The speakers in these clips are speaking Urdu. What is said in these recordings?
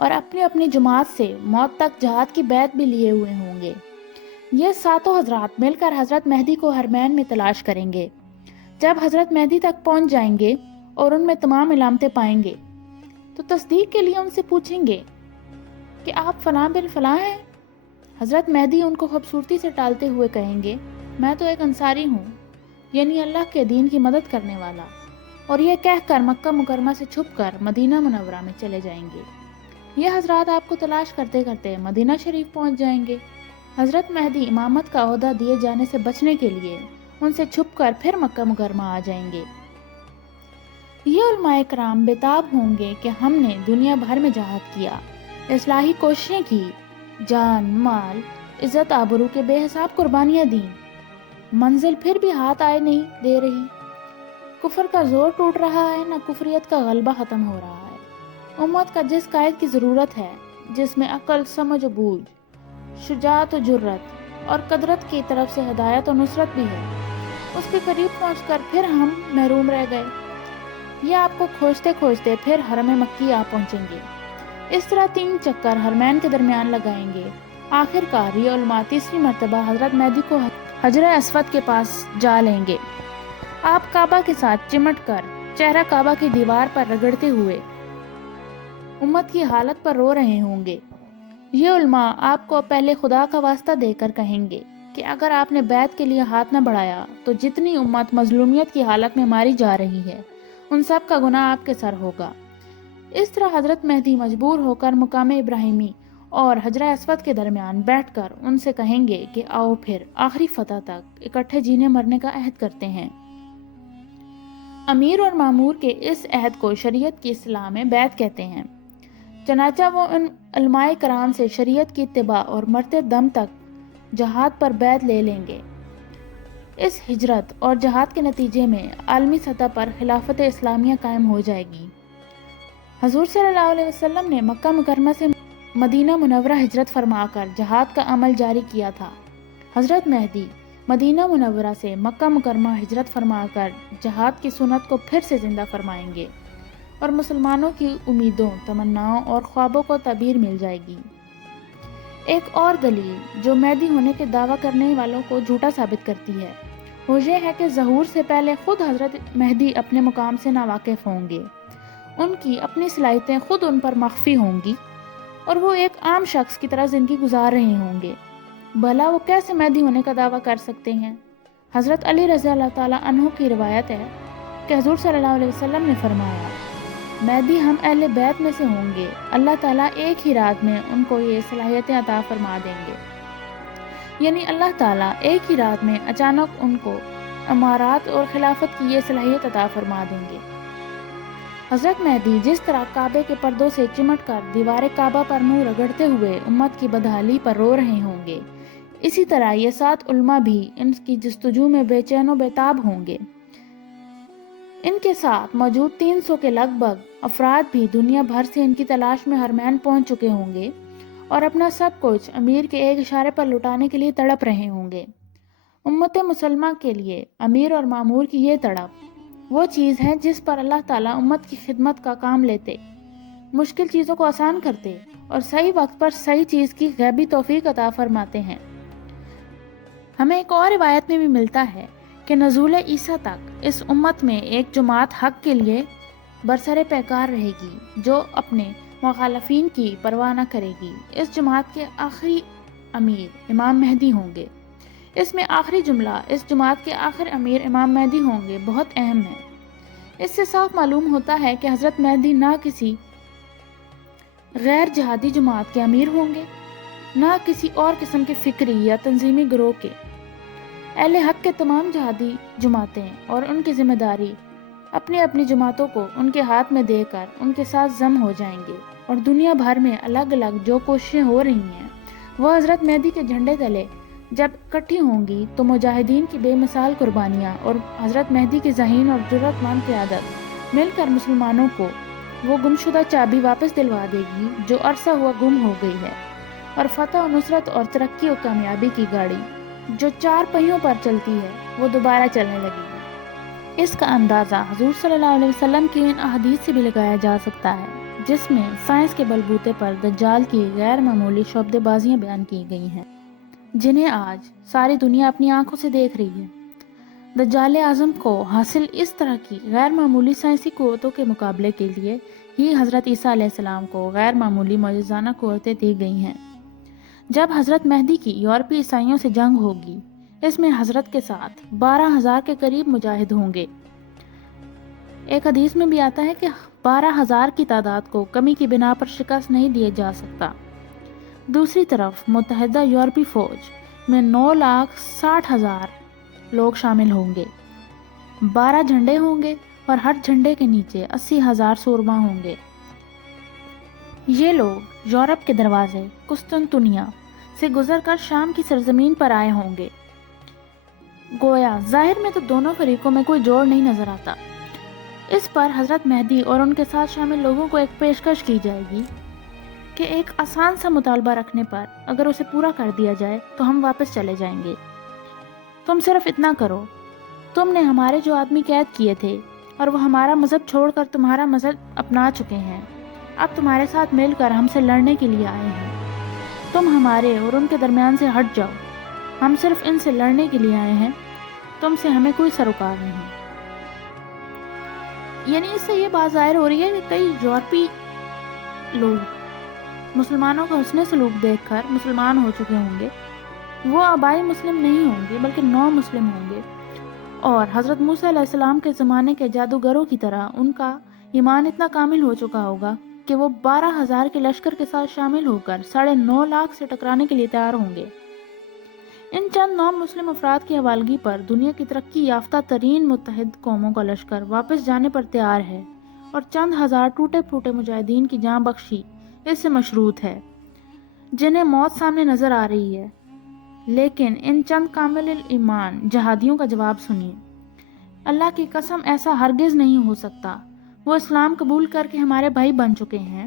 اور اپنی اپنی جماعت سے موت تک جہاد کی بیعت بھی لیے ہوئے ہوں گے۔ یہ ساتوں حضرات مل کر حضرت مہدی کو حرمین میں تلاش کریں گے۔ جب حضرت مہدی تک پہنچ جائیں گے اور ان میں تمام علامتیں پائیں گے تو تصدیق کے لیے ان سے پوچھیں گے کہ آپ فلاں بن فلاں ہیں۔ حضرت مہدی ان کو خوبصورتی سے ٹالتے ہوئے کہیں گے، میں تو ایک انصاری ہوں، یعنی اللہ کے دین کی مدد کرنے والا، اور یہ کہہ کر مکہ مکرمہ سے چھپ کر مدینہ منورہ میں چلے جائیں گے۔ یہ حضرات آپ کو تلاش کرتے کرتے مدینہ شریف پہنچ جائیں گے۔ حضرت مہدی امامت کا عہدہ دیے جانے سے بچنے کے لیے ان سے چھپ کر پھر مکہ مکرمہ آ جائیں گے۔ یہ علماء کرام بےتاب ہوں گے کہ ہم نے دنیا بھر میں جہاد کیا، اصلاحی کوششیں کی، جان، مال، عزت، آبرو کے بے حساب قربانیاں دیں، منزل پھر بھی ہاتھ آئے نہیں دے رہی۔ کفر کا زور ٹوٹ رہا ہے، نہ کفریت کا غلبہ ختم ہو رہا ہے۔ امت کا جس قائد کی ضرورت ہے، جس میں عقل، سمجھ و بوجھ، شجاعت و جرت اور قدرت کی طرف سے ہدایت و نصرت بھی ہے، اس کے قریب پہنچ کر پھر ہم محروم رہ گئے۔ یہ آپ کو کھوجتے کھوجتے پھر حرم مکی آ پہنچیں گے۔ اس طرح 3 چکر حرمین کے درمیان لگائیں گے۔ آخر کار یہ علماء تیسری مرتبہ حضرت مہدی کو حجر اسود کے پاس جا لیں گے۔ آپ کعبہ کے ساتھ چمٹ کر چہرہ کعبہ کی دیوار پر رگڑتے ہوئے امت کی حالت پر رو رہے ہوں گے۔ یہ علماء آپ کو پہلے خدا کا واسطہ دے کر کہیں گے کہ اگر آپ نے بیعت کے لیے ہاتھ نہ بڑھایا تو جتنی امت مظلومیت کی حالت میں ماری جا رہی ہے ان سب کا گناہ آپ کے سر ہوگا۔ اس طرح حضرت مہدی مجبور ہو کر مقام ابراہیمی اور حجر اسود کے درمیان بیٹھ کر ان سے کہیں گے کہ آؤ پھر آخری فتح تک اکٹھے جینے مرنے کا عہد کرتے ہیں۔ امیر اور مامور کے اس عہد کو شریعت کی اصطلاح میں بیعت کہتے ہیں۔ چنانچہ وہ ان علماء کرام سے شریعت کی اتباع اور مرتے دم تک جہاد پر بیعت لے لیں گے۔ اس ہجرت اور جہاد کے نتیجے میں عالمی سطح پر خلافت اسلامیہ قائم ہو جائے گی۔ حضور صلی اللہ علیہ وسلم نے مکہ مکرمہ سے مدینہ منورہ ہجرت فرما کر جہاد کا عمل جاری کیا تھا۔ حضرت مہدی مدینہ منورہ سے مکہ مکرمہ ہجرت فرما کر جہاد کی سنت کو پھر سے زندہ فرمائیں گے اور مسلمانوں کی امیدوں، تمناؤں اور خوابوں کو تعبیر مل جائے گی۔ ایک اور دلیل جو مہدی ہونے کے دعویٰ کرنے والوں کو جھوٹا ثابت کرتی ہے وہ یہ ہے کہ ظہور سے پہلے خود حضرت مہدی اپنے مقام سے ناواقف ہوں گے۔ ان کی اپنی صلاحیتیں خود ان پر مخفی ہوں گی اور وہ ایک عام شخص کی طرح زندگی گزار رہے ہوں گے۔ بھلا وہ کیسے مہدی ہونے کا دعویٰ کر سکتے ہیں؟ حضرت علی رضی اللہ تعالیٰ عنہ کی روایت ہے کہ حضور صلی اللہ علیہ وسلم نے فرمایا، مہدی ہم اہل بیت میں سے ہوں گے، اللہ تعالیٰ ایک ہی رات میں ان کو یہ صلاحیتیں عطا فرما دیں گے۔ یعنی اللہ تعالیٰ ایک ہی رات میں اچانک ان کو امارات اور خلافت کی یہ صلاحیت عطا فرما دیں گے۔ حضرت مہدی جس طرح کعبے کے پردوں سے چمٹ کر دیوار کعبہ پر منہ رگڑتے ہوئے امت کی بدحالی پر رو رہے ہوں گے، اسی طرح یہ 7 علماء بھی ان کی جستجو میں بے چین و بیتاب ہوں گے۔ ان کے ساتھ موجود 300 کے لگ بھگ افراد بھی دنیا بھر سے ان کی تلاش میں حرمین پہنچ چکے ہوں گے اور اپنا سب کچھ امیر کے ایک اشارے پر لٹانے کے لیے تڑپ رہے ہوں گے۔ امت مسلمہ کے لیے امیر اور مامور کی یہ تڑپ وہ چیز ہے جس پر اللہ تعالیٰ امت کی خدمت کا کام لیتے، مشکل چیزوں کو آسان کرتے اور صحیح وقت پر صحیح چیز کی غیبی توفیق عطا فرماتے ہیں۔ ہمیں ایک اور روایت میں بھی ملتا ہے کہ نزول عیسیٰ تک اس امت میں ایک جماعت حق کے لیے برسر پیکار رہے گی جو اپنے مخالفین کی پرواہ نہ کرے گی۔ اس جماعت کے آخری امیر امام مہدی ہوں گے۔ اس میں آخری جملہ اس جماعت کے آخر امیر امام مہدی ہوں گے بہت اہم ہے۔ اس سے صاف معلوم ہوتا ہے کہ حضرت مہدی نہ کسی غیر جہادی جماعت کے امیر ہوں گے، نہ کسی اور قسم کے فکری یا تنظیمی گروہ کے۔ اہل حق کے تمام جہادی جماعتیں اور ان کی ذمہ داری اپنی اپنی جماعتوں کو ان کے ہاتھ میں دے کر ان کے ساتھ ضم ہو جائیں گے، اور دنیا بھر میں الگ الگ جو کوششیں ہو رہی ہیں وہ حضرت مہدی کے جھنڈے تلے جب اکٹھی ہوں گی تو مجاہدین کی بے مثال قربانیاں اور حضرت مہدی کی ذہین اور جرأت مند قیادت مل کر مسلمانوں کو وہ گمشدہ چابی واپس دلوا دے گی جو عرصہ ہوا گم ہو گئی ہے، اور فتح و نصرت اور ترقی و کامیابی کی گاڑی جو 4 پہیوں پر چلتی ہے وہ دوبارہ چلنے لگی ہے۔ اس کا اندازہ حضور صلی اللہ علیہ وسلم کی ان احادیث سے بھی لگایا جا سکتا ہے جس میں سائنس کے بلبوتے پر دجال کی غیر معمولی شعبدے بازیاں بیان کی گئی ہیں جنہیں آج ساری دنیا اپنی آنکھوں سے دیکھ رہی ہے۔ دجال اعظم کو حاصل اس طرح کی غیر معمولی سائنسی قوتوں کے مقابلے کے لیے ہی حضرت عیسیٰ علیہ السلام کو غیر معمولی معجزانہ قوتیں دی گئی ہیں۔ جب حضرت مہدی کی یورپی عیسائیوں سے جنگ ہوگی، اس میں حضرت کے ساتھ 12,000 کے قریب مجاہد ہوں گے۔ ایک حدیث میں بھی آتا ہے کہ 12,000 کی تعداد کو کمی کی بنا پر شکست نہیں دیا جا سکتا۔ دوسری طرف متحدہ یورپی فوج میں 9,60,000 لوگ شامل ہوں گے۔ 12 جھنڈے ہوں گے اور ہر جھنڈے کے نیچے 80,000 سورما ہوں گے۔ یہ لوگ یورپ کے دروازے قسطنطنیہ سے گزر کر شام کی سرزمین پر آئے ہوں گے۔ گویا ظاہر میں تو دونوں فریقوں میں کوئی جوڑ نہیں نظر آتا۔ اس پر حضرت مہدی اور ان کے ساتھ شامل لوگوں کو ایک پیشکش کی جائے گی کہ ایک آسان سا مطالبہ رکھنے پر اگر اسے پورا کر دیا جائے تو ہم واپس چلے جائیں گے۔ تم صرف اتنا کرو، تم نے ہمارے جو آدمی قید کیے تھے اور وہ ہمارا مذہب چھوڑ کر تمہارا مذہب اپنا چکے ہیں، اب تمہارے ساتھ مل کر ہم سے لڑنے کے لیے آئے ہیں۔ تم ہمارے اور ان کے درمیان سے ہٹ جاؤ، ہم صرف ان سے لڑنے کے لیے آئے ہیں، تم سے ہمیں کوئی سروکار نہیں۔ یعنی اس سے یہ بات ظاہر ہو رہی ہے کہ کئی یورپی لوگ مسلمانوں کا حسن سلوک دیکھ کر مسلمان ہو چکے ہوں گے۔ وہ آبائی مسلم نہیں ہوں گے بلکہ نو مسلم ہوں گے، اور حضرت موسیٰ علیہ السلام کے زمانے کے جادوگروں کی طرح ان کا ایمان اتنا کامل ہو چکا ہوگا کہ وہ 12,000 کے لشکر کے ساتھ شامل ہو کر 9.5 لاکھ سے ٹکرانے کے لیے تیار ہوں گے۔ ان چند نو مسلم افراد کی حوالگی پر دنیا کی ترقی یافتہ ترین متحد قوموں کا لشکر واپس جانے پر تیار ہے، اور چند ہزار ٹوٹے پھوٹے مجاہدین کی جاں بخشی اس سے مشروط ہے، جنہیں موت سامنے نظر آ رہی ہے۔ لیکن ان چند کامل ایمان جہادیوں کا جواب سنیے۔ اللہ کی قسم، ایسا ہرگز نہیں ہو سکتا۔ وہ اسلام قبول کر کے ہمارے بھائی بن چکے ہیں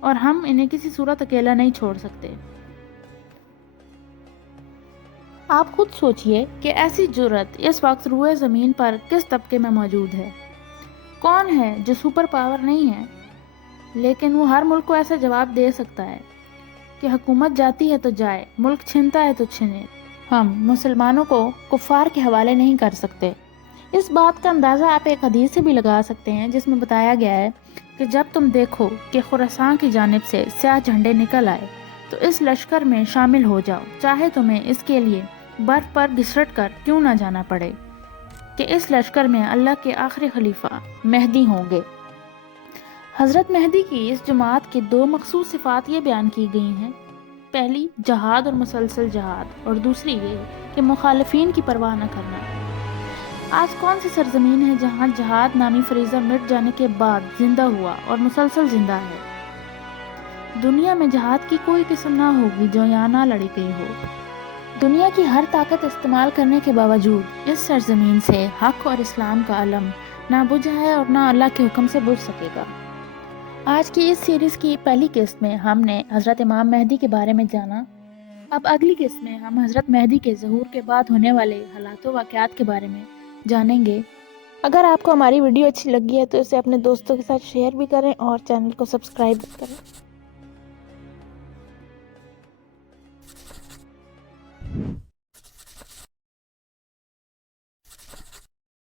اور ہم انہیں کسی صورت اکیلا نہیں چھوڑ سکتے۔ آپ خود سوچئے کہ ایسی جرأت اس وقت روئے زمین پر کس طبقے میں موجود ہے؟ کون ہے جو سپر پاور نہیں ہے لیکن وہ ہر ملک کو ایسا جواب دے سکتا ہے کہ حکومت جاتی ہے تو جائے، ملک چھنتا ہے تو چھنے، ہم مسلمانوں کو کفار کے حوالے نہیں کر سکتے۔ اس بات کا اندازہ آپ ایک حدیث سے بھی لگا سکتے ہیں جس میں بتایا گیا ہے کہ جب تم دیکھو کہ خراسان کی جانب سے سیاہ جھنڈے نکل آئے تو اس لشکر میں شامل ہو جاؤ، چاہے تمہیں اس کے لیے برف پر گھسٹ کر کیوں نہ جانا پڑے، کہ اس لشکر میں اللہ کے آخری خلیفہ مہدی ہوں گے۔ حضرت مہدی کی اس جماعت کی 2 مخصوص صفات یہ بیان کی گئی ہیں، پہلی جہاد اور مسلسل جہاد، اور دوسری یہ کہ مخالفین کی پرواہ نہ کرنا۔ آج کون سی سرزمین ہے جہاں جہاد نامی فریضہ مٹ جانے کے بعد زندہ ہوا اور مسلسل زندہ ہے؟ دنیا میں جہاد کی کوئی قسم نہ ہوگی جو یہاں نہ لڑی گئی ہو۔ دنیا کی ہر طاقت استعمال کرنے کے باوجود اس سرزمین سے حق اور اسلام کا علم نہ بجھا ہے اور نہ اللہ کے حکم سے بجھ سکے گا۔ آج کی اس سیریز کی پہلی قسط میں ہم نے حضرت امام مہدی کے بارے میں جانا۔ اب اگلی قسط میں ہم حضرت مہدی کے ظہور کے بعد ہونے والے حالات و واقعات کے بارے میں جانیں گے۔ اگر آپ کو ہماری ویڈیو اچھی لگی ہے تو اسے اپنے دوستوں کے ساتھ شیئر بھی کریں اور چینل کو سبسکرائب بھی کریں۔